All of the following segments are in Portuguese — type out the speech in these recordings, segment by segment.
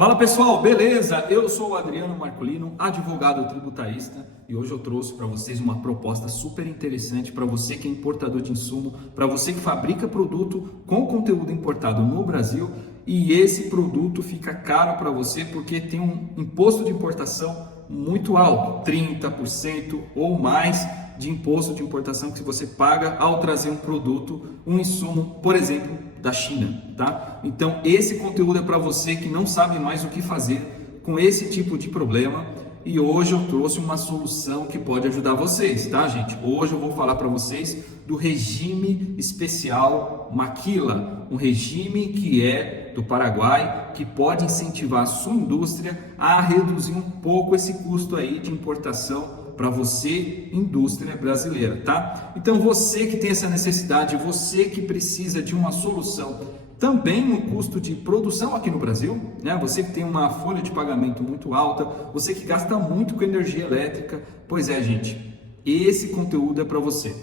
Fala pessoal, beleza? Eu sou o Adriano Marcolino, advogado tributarista, e hoje eu trouxe para vocês uma proposta super interessante para você que é importador de insumo, para você que fabrica produto com conteúdo importado no Brasil e esse produto fica caro para você porque tem um imposto de importação muito alto, 30% ou mais de imposto de importação que você paga ao trazer um produto, um insumo, por exemplo, da China, tá? Então esse conteúdo é para você que não sabe mais o que fazer com esse tipo de problema e hoje eu trouxe uma solução que pode ajudar vocês, tá, gente? Hoje eu vou falar para vocês do regime especial Maquila, um regime que é do Paraguai, que pode incentivar a sua indústria a reduzir um pouco esse custo aí de importação para você, indústria brasileira, tá? Então você que tem essa necessidade, você que precisa de uma solução também no custo de produção aqui no Brasil, né? Você que tem uma folha de pagamento muito alta, você que gasta muito com energia elétrica, pois é, gente, esse conteúdo é para você.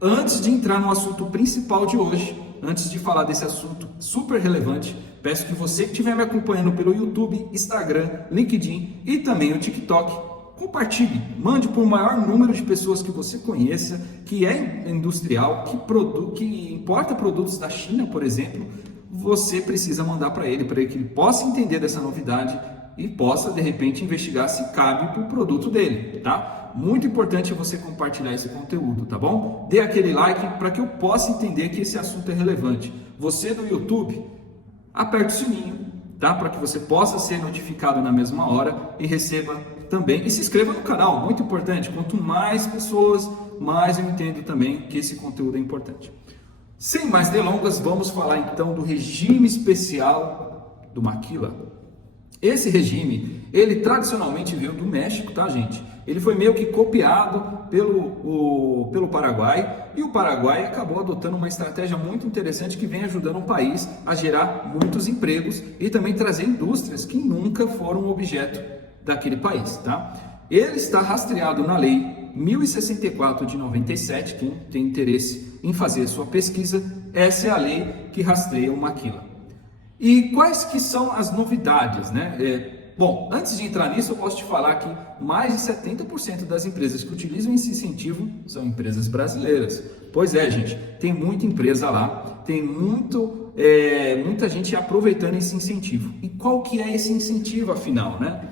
Antes de entrar no assunto principal de hoje, antes de falar desse assunto super relevante, peço que você que estiver me acompanhando pelo YouTube, Instagram, LinkedIn e também o TikTok, compartilhe, mande para o maior número de pessoas que você conheça, que é industrial, que importa produtos da China, por exemplo. Você precisa mandar para ele que ele possa entender dessa novidade e possa, de repente, investigar se cabe para o produto dele, tá? Muito importante você compartilhar esse conteúdo, tá bom? Dê aquele like para que eu possa entender que esse assunto é relevante. Você do YouTube, aperte o sininho, tá? Para que você possa ser notificado na mesma hora e receba também. E se inscreva no canal, muito importante. Quanto mais pessoas, mais eu entendo também que esse conteúdo é importante. Sem mais delongas, vamos falar então do regime especial do Maquila. Esse regime, ele tradicionalmente veio do México, tá, gente? Ele foi meio que copiado pelo Paraguai e o Paraguai acabou adotando uma estratégia muito interessante que vem ajudando o país a gerar muitos empregos e também trazer indústrias que nunca foram objeto daquele país, tá? Ele está rastreado na lei 1064 de 97, quem tem interesse em fazer sua pesquisa, essa é a lei que rastreia o Maquila. E quais que são as novidades, né? Bom, antes de entrar nisso, eu posso te falar que mais de 70% das empresas que utilizam esse incentivo são empresas brasileiras. Pois é, gente, tem muita empresa lá, tem muita gente aproveitando esse incentivo. E qual que é esse incentivo, afinal, né?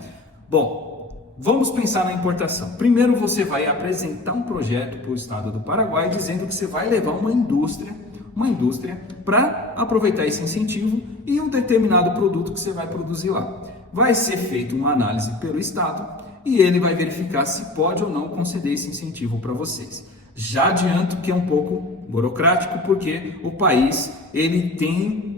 Bom, vamos pensar na importação. Primeiro você vai apresentar um projeto para o estado do Paraguai dizendo que você vai levar uma indústria para aproveitar esse incentivo e um determinado produto que você vai produzir lá. Vai ser feita uma análise pelo estado e ele vai verificar se pode ou não conceder esse incentivo para vocês. Já adianto que é um pouco burocrático porque o país ele tem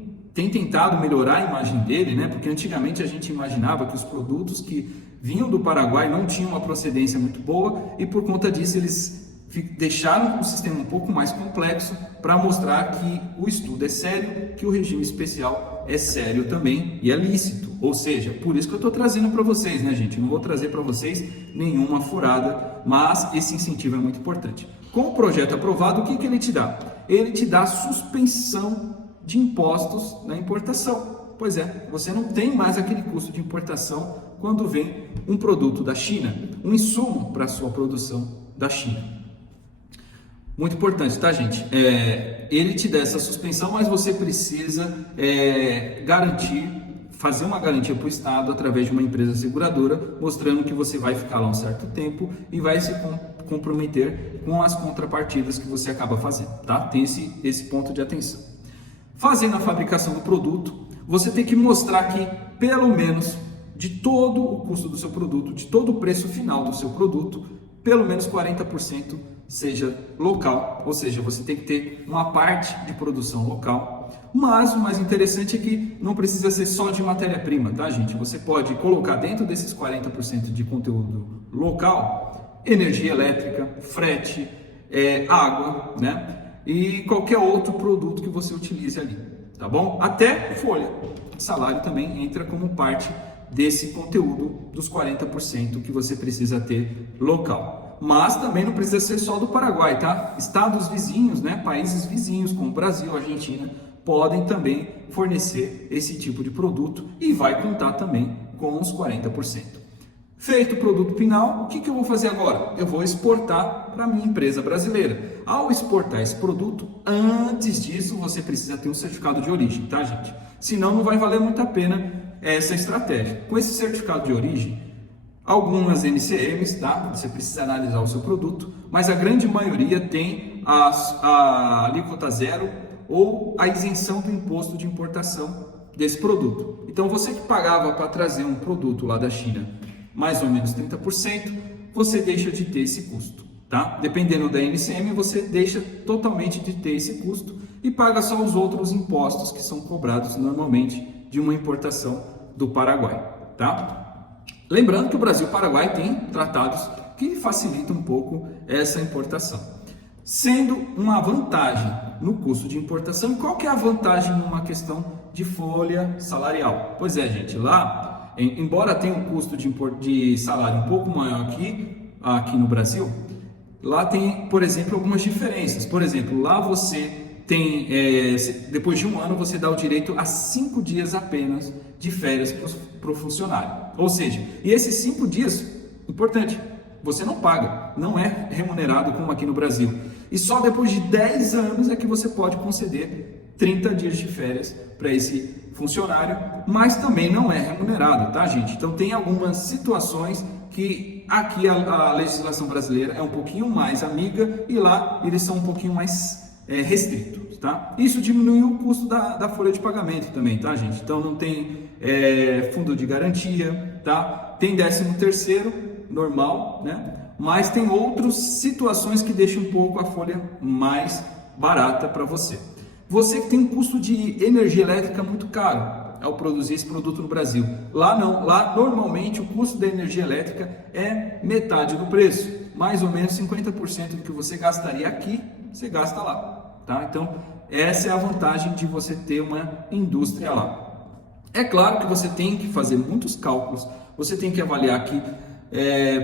tentado melhorar a imagem dele, né? Porque antigamente a gente imaginava que os produtos que vinham do Paraguai não tinham uma procedência muito boa e por conta disso eles deixaram o sistema um pouco mais complexo para mostrar que o estudo é sério, que o regime especial é sério também e é lícito. Ou seja, por isso que eu estou trazendo para vocês, né, gente? Não vou trazer para vocês nenhuma furada, mas esse incentivo é muito importante. Com o projeto aprovado, o que ele te dá? Ele te dá suspensão de impostos na importação. Pois é, você não tem mais aquele custo de importação quando vem um produto da China, um insumo para a sua produção da China. Muito importante, tá, gente? Ele te dá essa suspensão, mas você precisa fazer uma garantia para o Estado através de uma empresa seguradora, mostrando que você vai ficar lá um certo tempo e vai se comprometer com as contrapartidas que você acaba fazendo, tá? Tem esse ponto de atenção. Fazendo a fabricação do produto, você tem que mostrar que, pelo menos, de todo o custo do seu produto, de todo o preço final do seu produto, pelo menos 40% seja local, ou seja, você tem que ter uma parte de produção local, mas o mais interessante é que não precisa ser só de matéria-prima, tá, gente? Você pode colocar dentro desses 40% de conteúdo local, energia elétrica, frete, água, né? E qualquer outro produto que você utilize ali, tá bom? Até folha, salário também entra como parte desse conteúdo dos 40% que você precisa ter local. Mas também não precisa ser só do Paraguai, tá? Estados vizinhos, né? Países vizinhos como Brasil, Argentina, podem também fornecer esse tipo de produto e vai contar também com os 40%. Feito o produto final, o que eu vou fazer agora? Eu vou exportar para a minha empresa brasileira. Ao exportar esse produto, antes disso você precisa ter um certificado de origem, tá, gente? Senão não vai valer muito a pena essa estratégia. Com esse certificado de origem, algumas NCMs, tá? Você precisa analisar o seu produto, mas a grande maioria tem a alíquota zero ou a isenção do imposto de importação desse produto. Então você que pagava para trazer um produto lá da China mais ou menos 30%, você deixa de ter esse custo, tá? Dependendo da NCM, você deixa totalmente de ter esse custo e paga só os outros impostos que são cobrados normalmente de uma importação do Paraguai, tá? Lembrando que o Brasil e o Paraguai têm tratados que facilitam um pouco essa importação, sendo uma vantagem no custo de importação. Qual que é a vantagem numa questão de folha salarial? Pois é, gente, lá, embora tenha um custo de salário um pouco maior aqui no Brasil, lá tem, por exemplo, algumas diferenças. Por exemplo, lá você tem, depois de um ano, você dá o direito a 5 dias apenas de férias para o funcionário. Ou seja, e esses 5 dias, importante, você não paga, não é remunerado como aqui no Brasil. E só depois de 10 anos é que você pode conceder 30 dias de férias para esse funcionário, mas também não é remunerado, tá, gente? Então tem algumas situações que aqui a legislação brasileira é um pouquinho mais amiga e lá eles são um pouquinho mais restritos, tá? Isso diminui o custo da folha de pagamento também, tá, gente? Então não tem fundo de garantia, tá? Tem 13º normal, né? Mas tem outras situações que deixam um pouco a folha mais barata para você. Você que tem um custo de energia elétrica muito caro ao produzir esse produto no Brasil. Lá não, lá normalmente o custo da energia elétrica é metade do preço, mais ou menos 50% do que você gastaria aqui, você gasta lá, tá? Então, essa é a vantagem de você ter uma indústria lá. É claro que você tem que fazer muitos cálculos, você tem que avaliar que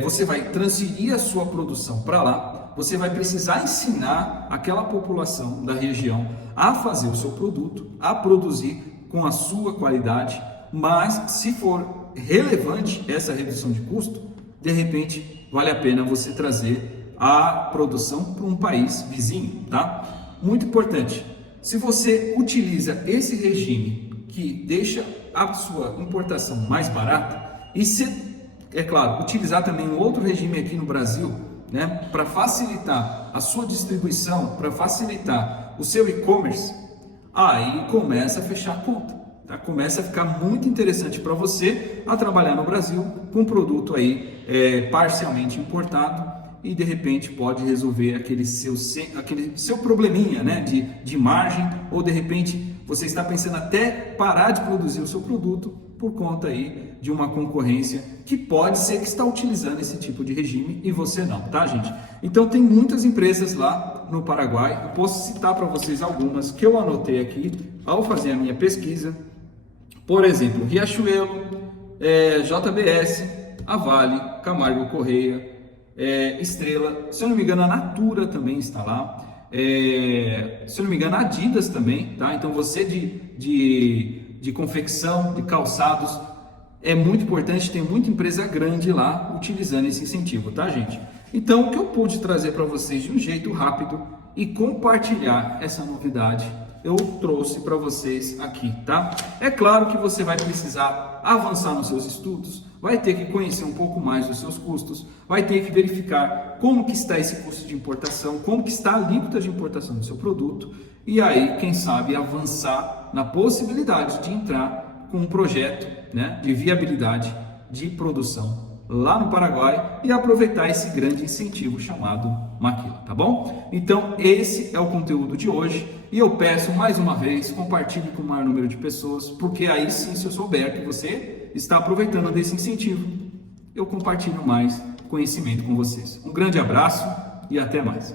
você vai transferir a sua produção para lá, você vai precisar ensinar aquela população da região a fazer o seu produto, a produzir com a sua qualidade, mas se for relevante essa redução de custo, de repente vale a pena você trazer a produção para um país vizinho, tá? Muito importante, se você utiliza esse regime que deixa a sua importação mais barata e se é claro, utilizar também um outro regime aqui no Brasil, né, para facilitar a sua distribuição, para facilitar o seu e-commerce, aí começa a fechar a conta, tá? Começa a ficar muito interessante para você a trabalhar no Brasil com um produto aí parcialmente importado e de repente pode resolver aquele seu probleminha, né, de margem, ou de repente você está pensando até parar de produzir o seu produto por conta aí de uma concorrência que pode ser que está utilizando esse tipo de regime e você não, tá, gente? Então tem muitas empresas lá no Paraguai, eu posso citar para vocês algumas que eu anotei aqui ao fazer a minha pesquisa. Por exemplo, Riachuelo, JBS, a Vale, Camargo Correia, Estrela, se eu não me engano a Natura também está lá, se eu não me engano a Adidas também, tá? Então você de confecção, de calçados, é muito importante, tem muita empresa grande lá utilizando esse incentivo, tá, gente? Então, o que eu pude trazer para vocês de um jeito rápido e compartilhar essa novidade, eu trouxe para vocês aqui, tá? É claro que você vai precisar avançar nos seus estudos, vai ter que conhecer um pouco mais dos seus custos, vai ter que verificar como que está esse custo de importação, como que está a alíquota de importação do seu produto, e aí, quem sabe, avançar na possibilidade de entrar com um projeto, né, de viabilidade de produção lá no Paraguai e aproveitar esse grande incentivo chamado Maquila, tá bom? Então, esse é o conteúdo de hoje e eu peço mais uma vez, compartilhe com o maior número de pessoas, porque aí sim, se eu souber que você está aproveitando desse incentivo, eu compartilho mais conhecimento com vocês. Um grande abraço e até mais.